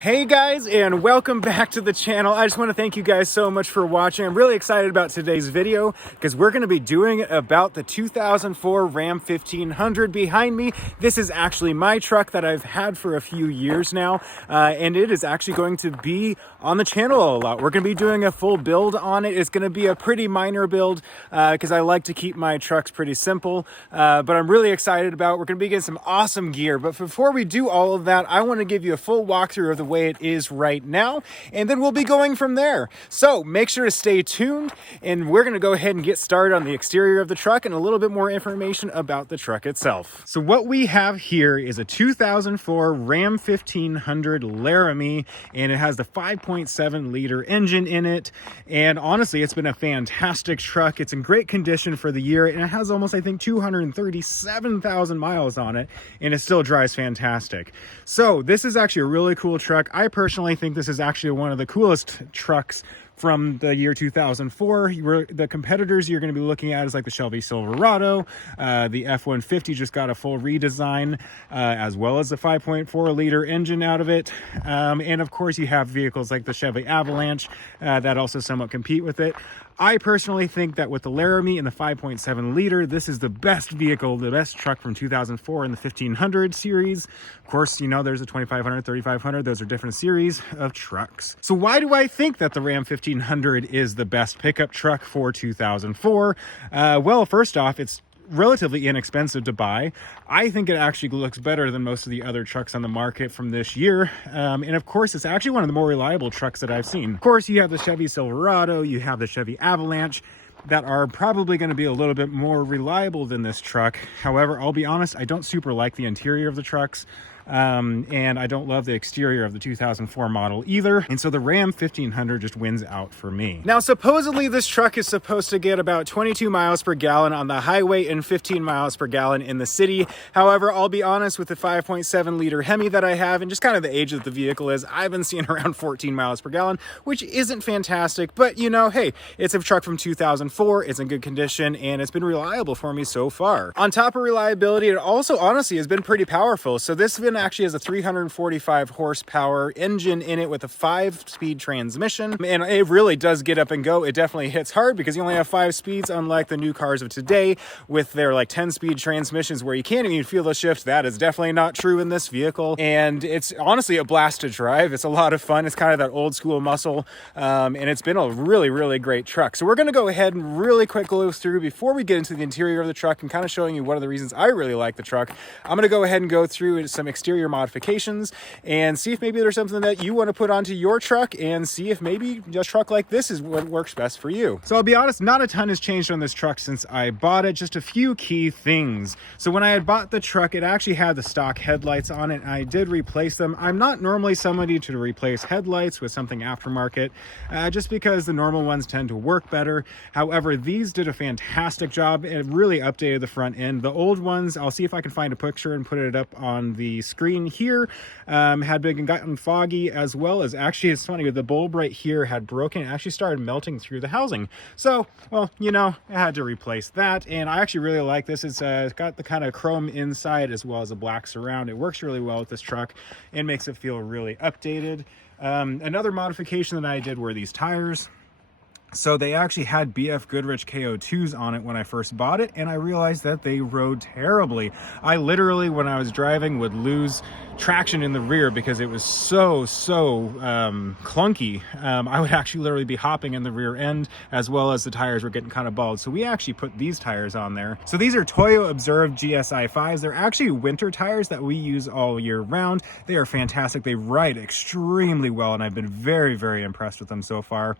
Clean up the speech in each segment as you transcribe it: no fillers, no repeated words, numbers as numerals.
Hey guys, and welcome back to the channel. I just want to thank you guys so much for watching. I'm really excited about today's video because we're going to be doing it about the 2004 Ram 1500 behind me. This is actually my truck that I've had for a few years now, and it is actually going to be on the channel a lot. We're going to be doing a full build on it. It's going to be a pretty minor build because I like to keep my trucks pretty simple, but I'm really excited about it. We're going to be getting some awesome gear, but before we do all of that, I want to give you a full walkthrough of the way it is right now, and then we'll be going from there. So make sure to stay tuned, and we're going to go ahead and get started on the exterior of the truck and a little bit more information about the truck itself. So what we have here is a 2004 Ram 1500 Laramie, and it has the 5.7 liter engine in it. And honestly, it's been a fantastic truck. It's in great condition for the year, and it has almost, I think, 237,000 miles on it, and it still drives fantastic. So this is actually a really cool truck. I personally think this is actually one of the coolest trucks from the year 2004. The competitors you're going to be looking at is like the Chevy Silverado, the F-150 just got a full redesign, as well as the 5.4 liter engine out of it. And of course you have vehicles like the Chevy Avalanche that also somewhat compete with it. I personally think that with the Laramie and the 5.7 liter, this is the best vehicle, the best truck from 2004 in the 1500 series. Of course, you know, there's a 2500, 3500. Those are different series of trucks. So why do I think that the Ram 1500 is the best pickup truck for 2004? Well, first off, it's relatively inexpensive to buy. I think it actually looks better than most of the other trucks on the market from this year. And of course, it's actually one of the more reliable trucks that I've seen. Of course, you have the Chevy Silverado, you have the Chevy Avalanche that are probably going to be a little bit more reliable than this truck. However, I'll be honest, I don't super like the interior of the trucks. And I don't love the exterior of the 2004 model either. And so the Ram 1500 just wins out for me. Now, supposedly this truck is supposed to get about 22 miles per gallon on the highway and 15 miles per gallon in the city. However, I'll be honest, with the 5.7 liter Hemi that I have and just kind of the age that the vehicle is, I've been seeing around 14 miles per gallon, which isn't fantastic, but you know, hey, it's a truck from 2004, it's in good condition, and it's been reliable for me so far. On top of reliability, it also honestly has been pretty powerful. So this has been actually has a 345 horsepower engine in it with a 5-speed transmission, and it really does get up and go. It definitely hits hard because you only have 5 speeds, unlike the new cars of today with their like 10-speed transmissions where you can't even feel the shift. That is definitely not true in this vehicle, and it's honestly a blast to drive. It's a lot of fun. It's kind of that old school muscle, and it's been a really great truck. So we're going to go ahead and really quick go through before we get into the interior of the truck and kind of showing you one of the reasons I really like the truck. I'm going to go ahead and go through some exterior modifications and see if maybe there's something that you want to put onto your truck, and see if maybe a truck like this is what works best for you. So I'll be honest, not a ton has changed on this truck since I bought it, just a few key things. So when I had bought the truck, it actually had the stock headlights on it, and I did replace them. I'm not normally somebody to replace headlights with something aftermarket, just because the normal ones tend to work better. However, these did a fantastic job. It really updated the front end. The old ones, I'll see if I can find a picture and put it up on the screen here, had been gotten foggy, as well as, actually it's funny, the bulb right here had broken. It actually started melting through the housing. So, well, you know, I had to replace that, and I actually really like this. It's got the kind of chrome inside as well as a black surround. It works really well with this truck and makes it feel really updated. Another modification that I did were these tires. So they actually had BF Goodrich KO2s on it when I first bought it, and I realized that they rode terribly. I literally, when I was driving, would lose traction in the rear because it was so clunky. I would actually literally be hopping in the rear end, as well as the tires were getting kind of bald. So we actually put these tires on there. So these are Toyo Observe GSI 5s. They're actually winter tires that we use all year round. They are fantastic. They ride extremely well, and I've been very impressed with them so far.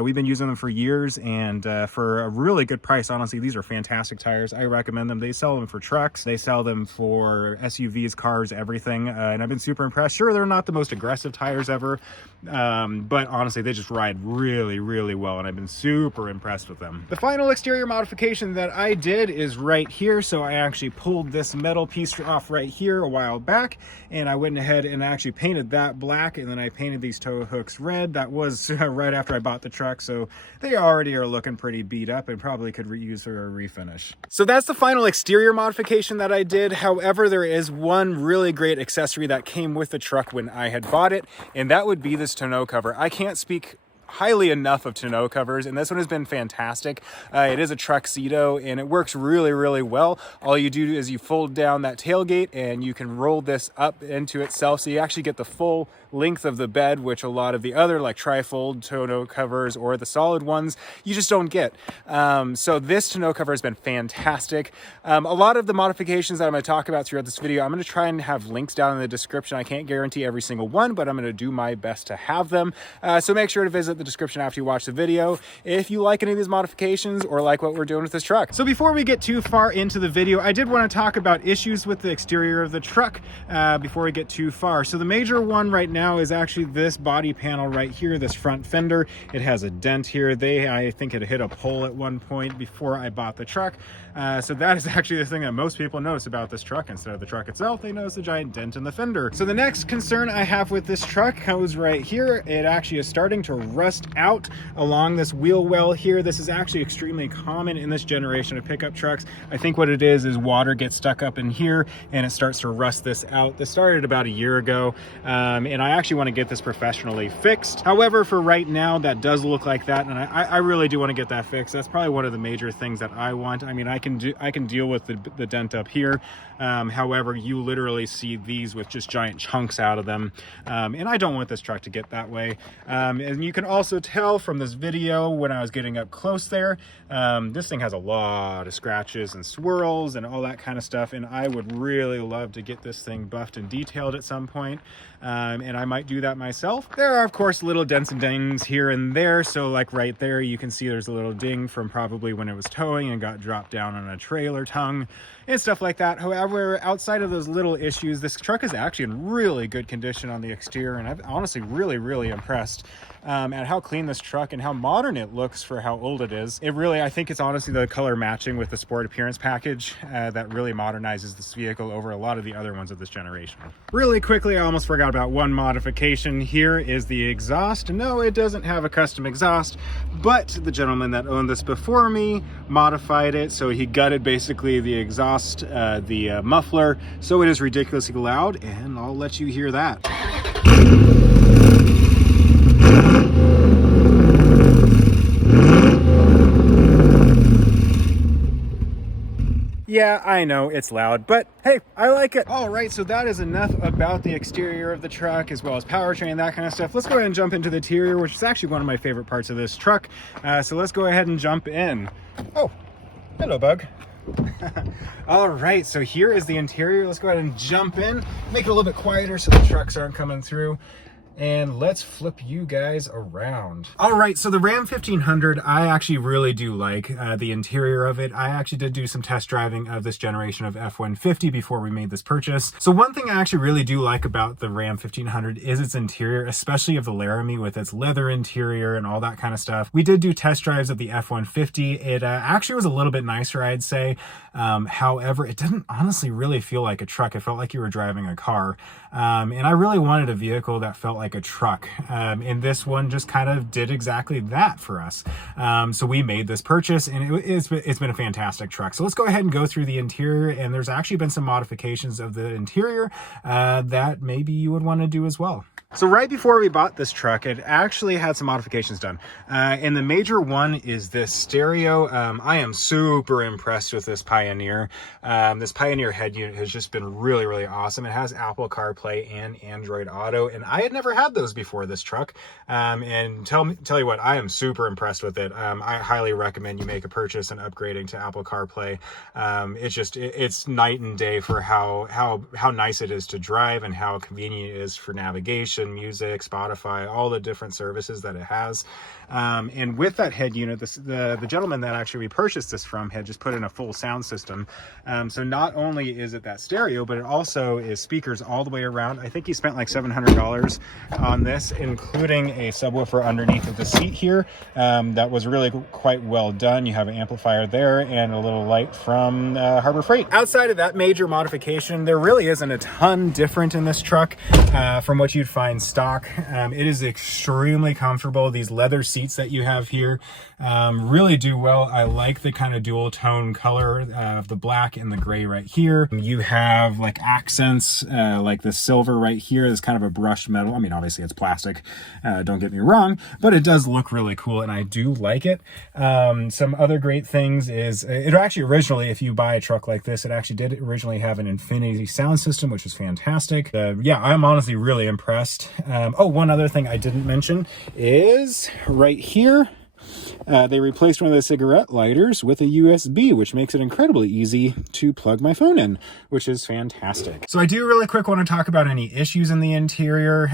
We've been using them for years, and for a really good price. Honestly, these are fantastic tires. I recommend them. They sell them for trucks, they sell them for SUVs, cars, everything, and I've been super impressed. Sure, they're not the most aggressive tires ever, but honestly, they just ride really well, and I've been super impressed with them. The final exterior modification that I did is right here. So I actually pulled this metal piece off right here a while back, and I went ahead and actually painted that black, and then I painted these tow hooks red. That was right after I bought the truck, so they already are looking pretty beat up and probably could use for a refinish. So that's the final exterior modification that I did. However, there is one really great accessory that came with the truck when I had bought it, and that would be this tonneau cover. I can't speak highly enough of tonneau covers, and this one has been fantastic. It is a Truxedo and it works really, really well. All you do is you fold down that tailgate and you can roll this up into itself, so you actually get the full length of the bed, which a lot of the other like trifold tonneau covers or the solid ones you just don't get. So this tonneau cover has been fantastic. A lot of the modifications that I'm going to talk about throughout this video, I'm going to try and have links down in the description. I can't guarantee every single one, but I'm going to do my best to have them. So make sure to visit the description after you watch the video if you like any of these modifications or like what we're doing with this truck. So before we get too far into the video, I did want to talk about issues with the exterior of the truck before we get too far. So the major one right now is actually this body panel right here, this front fender. It has a dent here. I think it hit a pole at one point before I bought the truck. So that is actually the thing that most people notice about this truck. Instead of the truck itself, they notice a giant dent in the fender. So the next concern I have with this truck goes right here. It actually is starting to rust out along this wheel well here. This is actually extremely common in this generation of pickup trucks. I think what it is water gets stuck up in here and it starts to rust this out. This started about a year ago, and I actually want to get this professionally fixed. However, for right now, that does look like that, and I really do want to get that fixed. That's probably one of the major things that I want. I mean, I can deal with the dent up here. However, you literally see these with just giant chunks out of them, and I don't want this truck to get that way. And you can also tell from this video when I was getting up close there, this thing has a lot of scratches and swirls and all that kind of stuff, and I would really love to get this thing buffed and detailed at some point. And I might do that myself. There are of course little dents and dings here and there, so like right there you can see there's a little ding from probably when it was towing and got dropped down on a trailer tongue and stuff like that. However, outside of those little issues, this truck is actually in really good condition on the exterior, and I'm honestly really impressed at how clean this truck and how modern it looks for how old it is. I think it's honestly the color matching with the Sport Appearance package that really modernizes this vehicle over a lot of the other ones of this generation. Really quickly, I almost forgot about one modification. Here is the exhaust. No, it doesn't have a custom exhaust, but the gentleman that owned this before me modified it, so he gutted basically the exhaust, the muffler, so it is ridiculously loud, and I'll let you hear that. Yeah, I know it's loud, but hey, I like it. All right, so that is enough about the exterior of the truck as well as powertrain and that kind of stuff. Let's go ahead and jump into the interior, which is actually one of my favorite parts of this truck. So let's go ahead and jump in. Oh, hello, bug. All right, so here is the interior. Let's go ahead and jump in, make it a little bit quieter so the trucks aren't coming through. And let's flip you guys around. All right, so the Ram 1500, I actually really do like the interior of it. I actually did do some test driving of this generation of F-150 before we made this purchase. So one thing I actually really do like about the Ram 1500 is its interior, especially of the Laramie with its leather interior and all that kind of stuff. We did do test drives of the F-150. It actually was a little bit nicer, I'd say. However, it didn't honestly really feel like a truck. It felt like you were driving a car. And I really wanted a vehicle that felt like a truck. And this one just kind of did exactly that for us. So we made this purchase, and it's been a fantastic truck. So let's go ahead and go through the interior, and there's actually been some modifications of the interior that maybe you would want to do as well. So right before we bought this truck, it actually had some modifications done. And the major one is this stereo. I am super impressed with this Pioneer. This Pioneer head unit has just been really awesome. It has Apple CarPlay and Android Auto, and I had never had those before this truck. And tell you what, I am super impressed with it. I highly recommend you make a purchase and upgrading to Apple CarPlay. It's night and day for how nice it is to drive and how convenient it is for navigation, music, Spotify, all the different services that it has. And with that head unit, the gentleman that actually we purchased this from had just put in a full sound system. So not only is it that stereo, but it also is speakers all the way around. I think he spent like $700 on this, including a subwoofer underneath of the seat here. That was really quite well done. You have an amplifier there and a little light from Harbor Freight. Outside of that major modification, there really isn't a ton different in this truck from what you'd find mine stock. It is extremely comfortable. These leather seats that you have here really do well. I like the kind of dual tone color of the black and the gray right here. You have like accents, like the silver right here is kind of a brushed metal. I mean, obviously it's plastic, don't get me wrong, but it does look really cool and I do like it. Some other great things is it actually originally, if you buy a truck like this, it actually did originally have an Infinity sound system, which is fantastic. Yeah, I'm honestly really impressed. Oh, one other thing I didn't mention is right here, they replaced one of the cigarette lighters with a USB, which makes it incredibly easy to plug my phone in, which is fantastic. So I do really quick want to talk about any issues in the interior.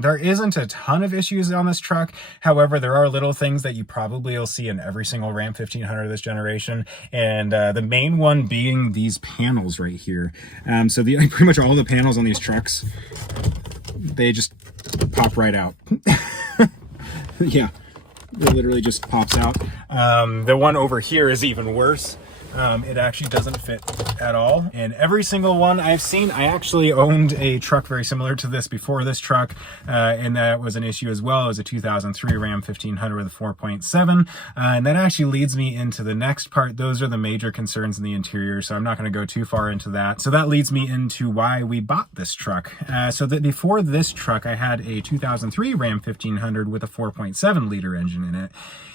There isn't a ton of issues on this truck. However, there are little things that you probably will see in every single Ram 1500 of this generation. And the main one being these panels right here. So pretty much all the panels on these trucks, they just pop right out. Yeah. It literally just pops out. The one over here is even worse. It actually doesn't fit at all. And every single one I've seen, I actually owned a truck very similar to this before this truck, and that was an issue as well. It was a 2003 Ram 1500 with a 4.7, and that actually leads me into the next part. Those are the major concerns in the interior, so I'm not going to go too far into that. So that leads me into why we bought this truck. So that before this truck, I had a 2003 Ram 1500 with a 4.7 liter engine in it.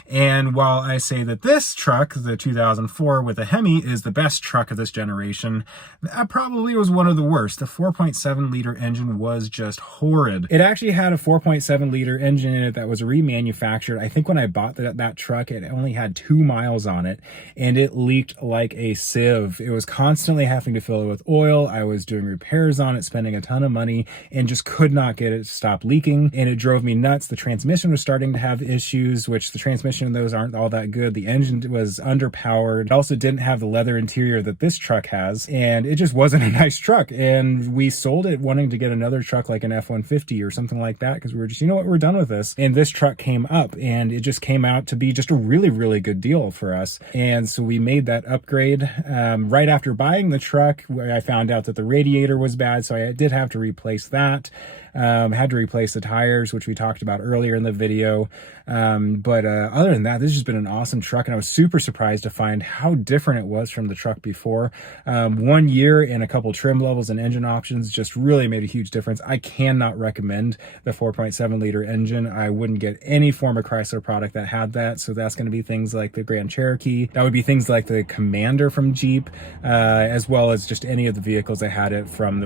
And while I say that this truck, the 2004 with a Hemi, is the best truck of this generation, that probably was one of the worst. The 4.7 liter engine was just horrid. It actually had a 4.7 liter engine in it that was remanufactured. I think when I bought that truck, it only had 2 miles on it, and it leaked like a sieve. It was constantly having to fill it with oil. I was doing repairs on it, spending a ton of money, and just could not get it to stop leaking, and it drove me nuts. The transmission was starting to have issues, which the transmission in those aren't all that good. The engine was underpowered. It also didn't have the leather interior that this truck has, and it just wasn't a nice truck. And we sold it wanting to get another truck like an F-150 or something like that, because we were just, you know what, we're done with this. And this truck came up, and it just came out to be just a really, really good deal for us. And so we made that upgrade. Right after buying the truck, I found out that the radiator was bad, so I did have to replace that. Had to replace the tires, which we talked about earlier in the video. But other than that, this has just been an awesome truck, and I was super surprised to find how different it was from the truck before. 1 year and a couple trim levels and engine options just really made a huge difference. I cannot recommend the 4.7 liter engine. I wouldn't get any form of Chrysler product that had that. So that's going to be things like the Grand Cherokee. That would be things like the Commander from Jeep, as well as just any of the vehicles that had it from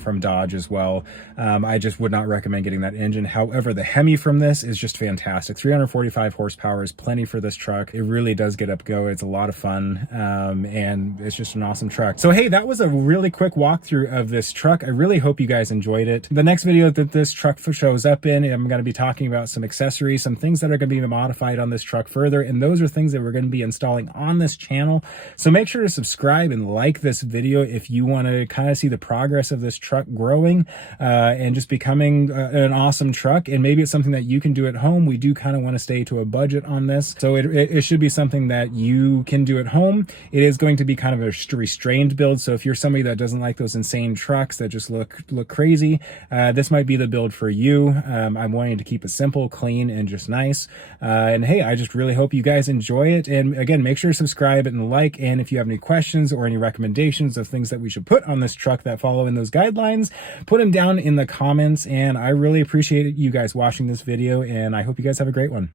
from Dodge as well. I just would not recommend getting that engine. However, the Hemi from this is just fantastic. 345 horsepower is plenty for this truck. It really does get up go. It's a lot of fun, and it's just an awesome truck. So hey, that was a really quick walkthrough of this truck. I really hope you guys enjoyed it. The next video that this truck shows up in, I'm going to be talking about some accessories, some things that are going to be modified on this truck further, and those are things that we're going to be installing on this channel. So make sure to subscribe and like this video if you want to kind of see the progress of this truck growing, and just becoming an awesome truck. And maybe it's something that you can do at home. We do kind of want to stay to a budget on this, so it should be something that you can do at home. It is going to be kind of a restrained build, so if you're somebody that doesn't like those insane trucks that just look crazy, this might be the build for you. I'm wanting to keep it simple, clean, and just nice. And hey, I just really hope you guys enjoy it. And again, make sure to subscribe and like, and if you have any questions or any recommendations of things that we should put on this truck that follow in those guidelines, put them down in the comments. And I really appreciate you guys watching this video, and I hope you guys have a great one.